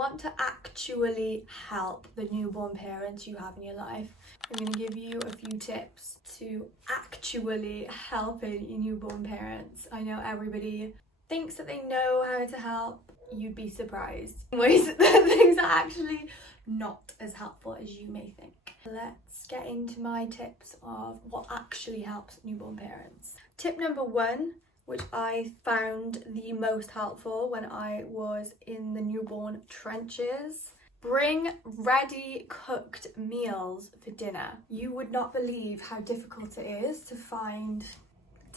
want to actually help the newborn parents you have in your life, I'm going to give you a few tips to actually helping your newborn parents. I know everybody thinks that they know how to help. You'd be surprised in ways that things are actually not as helpful as you may think. Let's get into my tips of what actually helps newborn parents. Tip number 1, which I found the most helpful when I was in the newborn trenches: bring ready cooked meals for dinner. You would not believe how difficult it is to find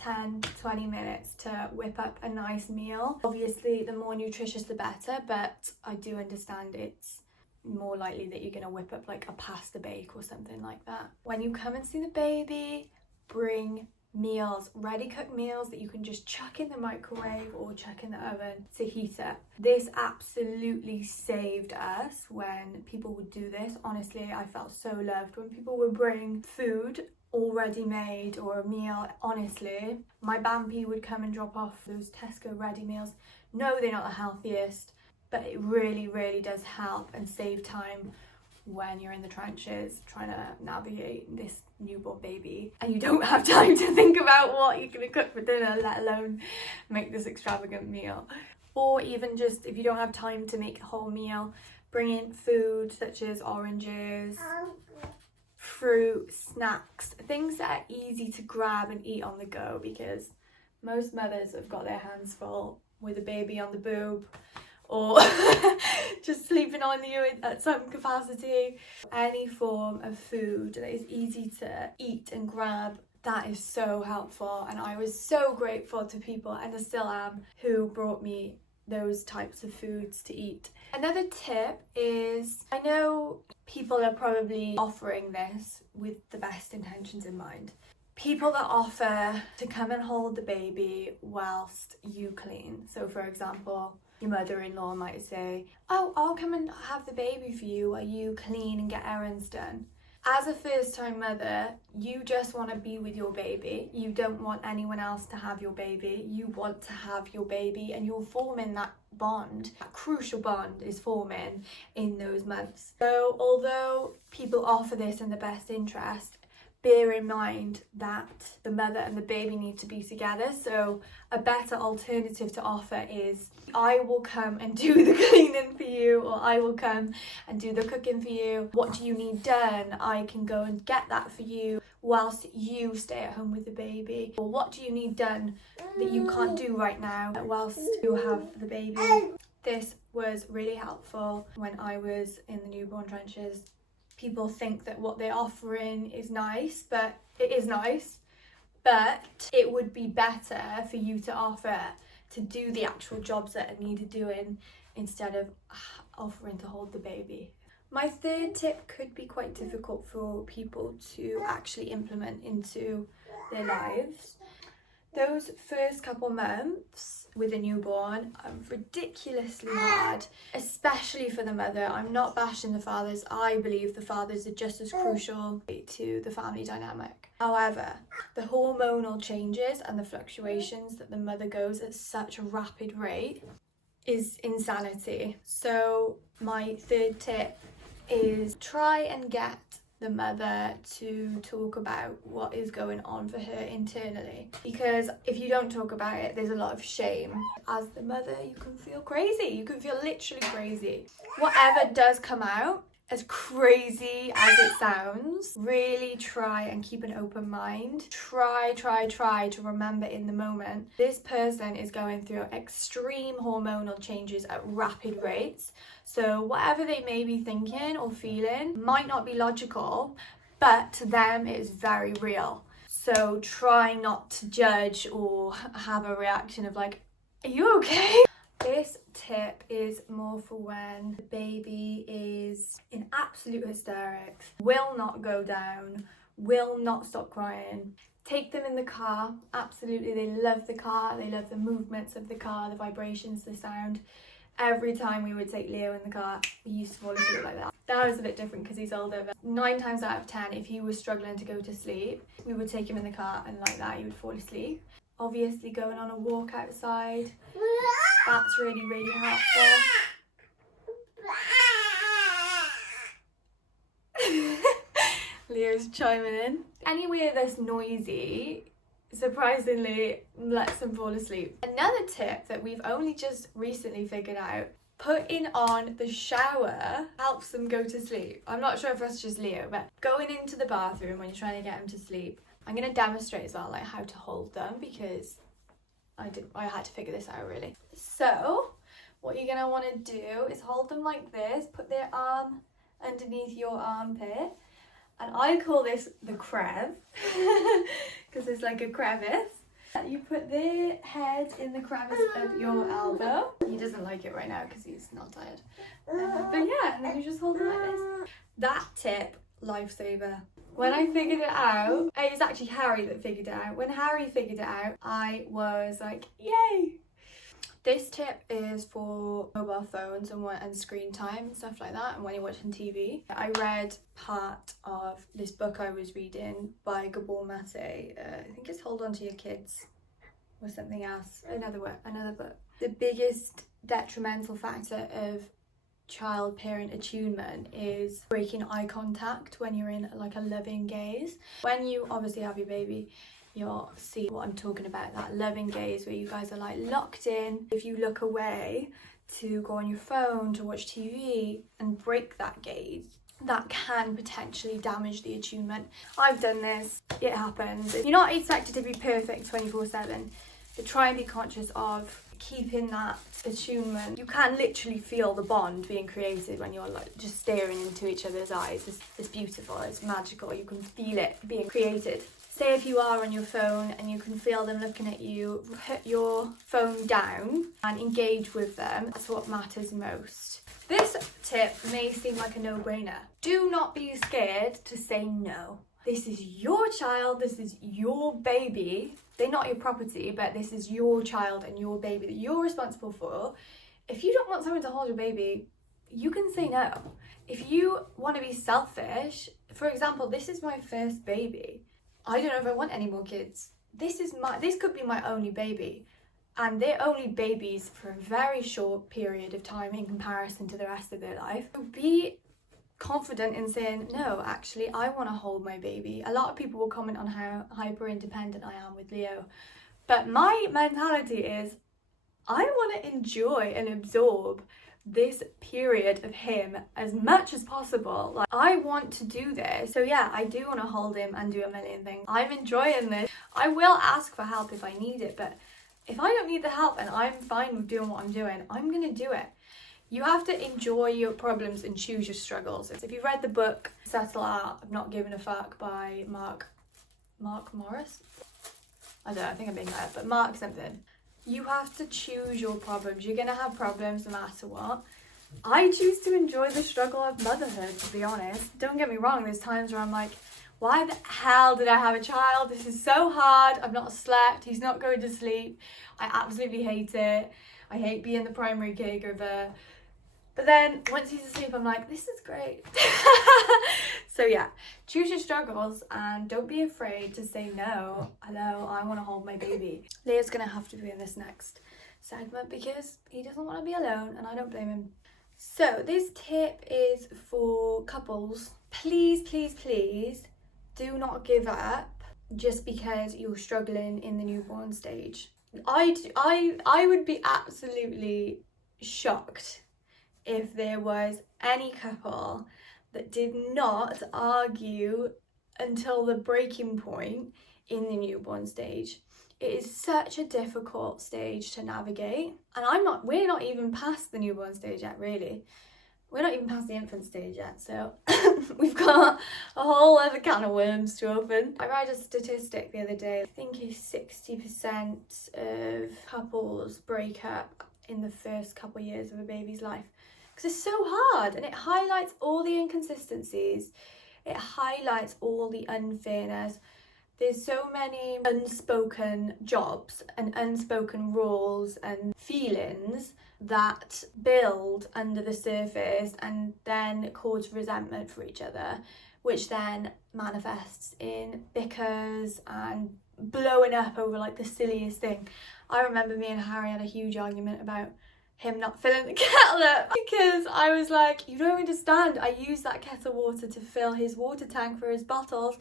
10-20 minutes to whip up a nice meal. Obviously, the more nutritious the better, but I do understand it's more likely that you're going to whip up like a pasta bake or something like that. When you come and see the baby, bring meals, ready cooked meals that you can just chuck in the microwave or chuck in the oven to heat up. This absolutely saved us when people would do this. Honestly, I felt so loved when people would bring food already made or a meal. Honestly, my Bambi would come and drop off those Tesco ready meals. No, they're not the healthiest, but it really does help and save time when you're in the trenches trying to navigate this newborn baby and you don't have time to think about what you're going to cook for dinner, let alone make this extravagant meal. Or even just if you don't have time to make a whole meal, bring in food such as oranges, fruit, snacks, things that are easy to grab and eat on the go, because most mothers have got their hands full with a baby on the boob or just sleeping on you at some capacity. Any form of food that is easy to eat and grab, that is so helpful, and I was so grateful to people, and I still am, who brought me those types of foods to eat. Another tip is, I know people are probably offering this with the best intentions in mind. People that offer to come and hold the baby whilst you clean. So for example, your mother-in-law might say, oh, I'll come and have the baby for you while you clean and get errands done. As a first-time mother, you just want to be with your baby. You don't want anyone else to have your baby. You want to have your baby, and you're forming that bond. That crucial bond is forming in those months. So although people offer this in the best interest, bear in mind that the mother and the baby need to be together. So a better alternative to offer is, I will come and do the cleaning for you, or I will come and do the cooking for you. What do you need done? I can go and get that for you whilst you stay at home with the baby. Or what do you need done that you can't do right now whilst you have the baby? This was really helpful when I was in the newborn trenches. People think that what they're offering is nice, but it is nice, but it would be better for you to offer to do the actual jobs that are needed doing instead of offering to hold the baby. My third tip could be quite difficult for people to actually implement into their lives. Those first couple months with a newborn are ridiculously hard, especially for the mother. I'm not bashing the fathers. I believe the fathers are just as crucial to the family dynamic. However, the hormonal changes and the fluctuations that the mother goes at such a rapid rate is insanity. So my third tip is try and get the mother to talk about what is going on for her internally, because if you don't talk about it, there's a lot of shame. As the mother, you can feel crazy. You can feel literally crazy. Whatever does come out, as crazy as it sounds, really try and keep an open mind. Try to remember in the moment, this person is going through extreme hormonal changes at rapid rates. So whatever they may be thinking or feeling might not be logical, but to them it is very real. So try not to judge or have a reaction of like, are you okay? This tip is more for when the baby is in absolute hysterics, will not go down, will not stop crying. Take them in the car. Absolutely, they love the car. They love the movements of the car, the vibrations, the sound. Every time we would take Leo in the car, he used to fall asleep like that. Now it's a bit different because he's older, but 9 times out of 10, if he was struggling to go to sleep, we would take him in the car and like that, he would fall asleep. Obviously, going on a walk outside, that's really helpful. Leo's chiming in. Anywhere that's noisy, surprisingly, lets them fall asleep. Another tip that we've only just recently figured out, putting on the shower helps them go to sleep. I'm not sure if that's just Leo, but going into the bathroom when you're trying to get him to sleep, I'm going to demonstrate as well like how to hold them, because I had to figure this out really. So what you're going to want to do is hold them like this, put their arm underneath your armpit, and I call this the crev because it's like a crevice. You put their head in the crevice of your elbow. He doesn't like it right now because he's not tired. But yeah, and then you just hold it like this. That tip, lifesaver. When I figured it out, it was actually Harry that figured it out. When Harry figured it out, I was like, yay! This tip is for mobile phones and screen time and stuff like that, and when you're watching TV. I read part of this book I was reading by Gabor Mate. I think it's Hold On To Your Kids or something else. Another book. The biggest detrimental factor of child-parent attunement is breaking eye contact when you're in like a loving gaze. When you obviously have your baby, you'll see what I'm talking about, that loving gaze where you guys are like locked in. If you look away to go on your phone to watch TV and break that gaze, that can potentially damage the attunement. I've done this, it happens. You're not expected to be perfect 24/7, but try and be conscious of keeping that attunement. You can literally feel the bond being created when you're like just staring into each other's eyes. It's beautiful, it's magical, you can feel it being created. Say if you are on your phone and you can feel them looking at you, put your phone down and engage with them. That's what matters most. This tip may seem like a no-brainer. Do not be scared to say no. This is your child, this is your baby. They're not your property, but this is your child and your baby that you're responsible for. If you don't want someone to hold your baby, you can say no. If you want to be selfish, for example, this is my first baby. I don't know if I want any more kids. This could be my only baby, and they're only babies for a very short period of time in comparison to the rest of their life. So be confident in saying, no, actually, I want to hold my baby. A lot of people will comment on how hyper independent I am with Leo, but my mentality is I want to enjoy and absorb this period of him as much as possible. Like, I want to do this. So yeah, I do want to hold him and do a million things. I'm enjoying this. I will ask for help if I need it, but if I don't need the help and I'm fine with doing what I'm doing, I'm gonna do it. You have to enjoy your problems and choose your struggles. If you've read the book Settle Out of Not Giving a Fuck by Mark Morris, I don't know, I think I'm being that, but Mark something. You have to choose your problems. You're gonna have problems no matter what. I choose to enjoy the struggle of motherhood, to be honest. Don't get me wrong, there's times where I'm like, why the hell did I have a child? This is so hard. I've not slept. He's not going to sleep. I absolutely hate it. I hate being the primary caregiver. But then once he's asleep, I'm like, this is great. So yeah, choose your struggles and don't be afraid to say no. Hello, I want to hold my baby. Leo's gonna have to be in this next segment because he doesn't want to be alone, and I don't blame him. So this tip is for couples. Please, please, please do not give up just because you're struggling in the newborn stage. I would be absolutely shocked if there was any couple that did not argue until the breaking point in the newborn stage. It is such a difficult stage to navigate, and we're not even past the newborn stage yet, really. We're not even past the infant stage yet, so we've got a whole other can of worms to open. I read a statistic the other day. I think it's 60% of couples break up in the first couple of years of a baby's life. Because it's so hard, and it highlights all the inconsistencies. It highlights all the unfairness. There's so many unspoken jobs and unspoken rules and feelings that build under the surface and then cause resentment for each other, which then manifests in bickers and blowing up over like the silliest thing. I remember me and Harry had a huge argument about him not filling the kettle up, because I was like, you don't understand, I use that kettle water to fill his water tank for his bottles,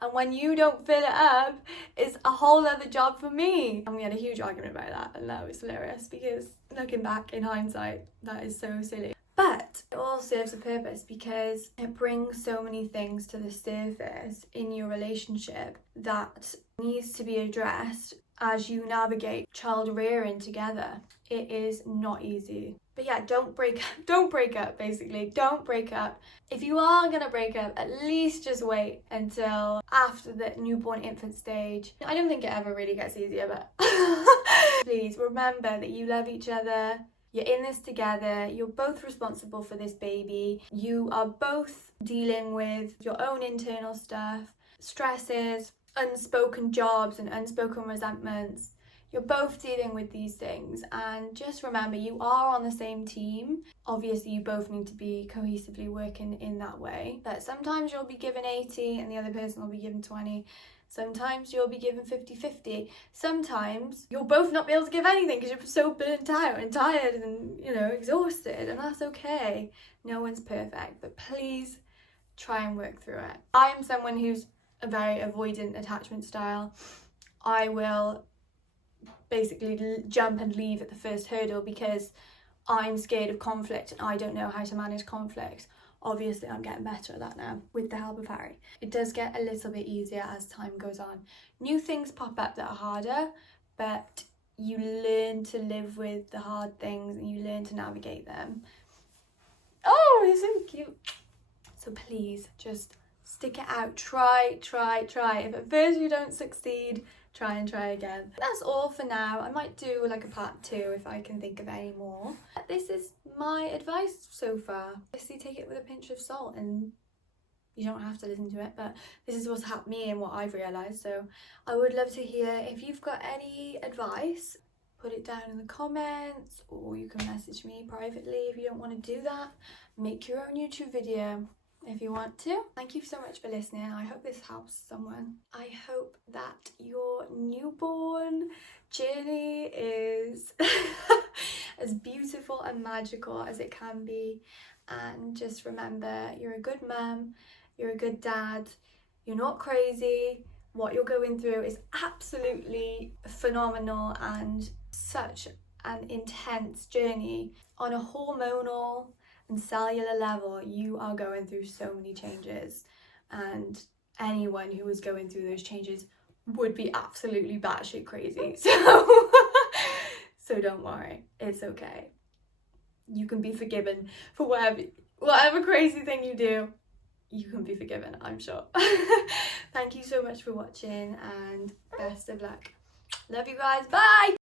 and when you don't fill it up, it's a whole other job for me. And we had a huge argument about that, and that was hilarious, because looking back in hindsight, that is so silly. But it all serves a purpose, because it brings so many things to the surface in your relationship that needs to be addressed as you navigate child rearing together. It is not easy. But yeah, don't break up, basically. Don't break up. If you are gonna break up, at least just wait until after the newborn infant stage. I don't think it ever really gets easier, but please remember that you love each other. You're in this together. You're both responsible for this baby. You are both dealing with your own internal stuff, stresses, unspoken jobs and unspoken resentments. You're both dealing with these things, and just remember, you are on the same team. Obviously you both need to be cohesively working in that way, but sometimes you'll be given 80 and the other person will be given 20. Sometimes you'll be given 50-50. Sometimes you'll both not be able to give anything because you're so burnt out and tired and, you know, exhausted, and that's okay. No one's perfect, but please try and work through it. I'm someone who's a very avoidant attachment style. I will basically jump and leave at the first hurdle because I'm scared of conflict and I don't know how to manage conflict. Obviously I'm getting better at that now with the help of Harry. It does get a little bit easier as time goes on. New things pop up that are harder, but you learn to live with the hard things and you learn to navigate them. Oh, he's so cute. So please just stick it out. Try. If at first you don't succeed, try and try again. That's all for now. I might do like a part 2 if I can think of any more. This is my advice so far. Obviously take it with a pinch of salt, and you don't have to listen to it, but this is what's helped me and what I've realised. So I would love to hear if you've got any advice. Put it down in the comments, or you can message me privately if you don't want to do that. Make your own YouTube video if you want to. Thank you so much for listening. I hope this helps someone. I hope that your newborn journey is as beautiful and magical as it can be. And just remember, you're a good mum, you're a good dad, you're not crazy. What you're going through is absolutely phenomenal and such an intense journey. On a hormonal and cellular level, you are going through so many changes, and anyone who is going through those changes would be absolutely batshit crazy. So don't worry, it's okay. You can be forgiven for whatever crazy thing you do. You can be forgiven, I'm sure. Thank you so much for watching, and best of luck. Love you guys. Bye.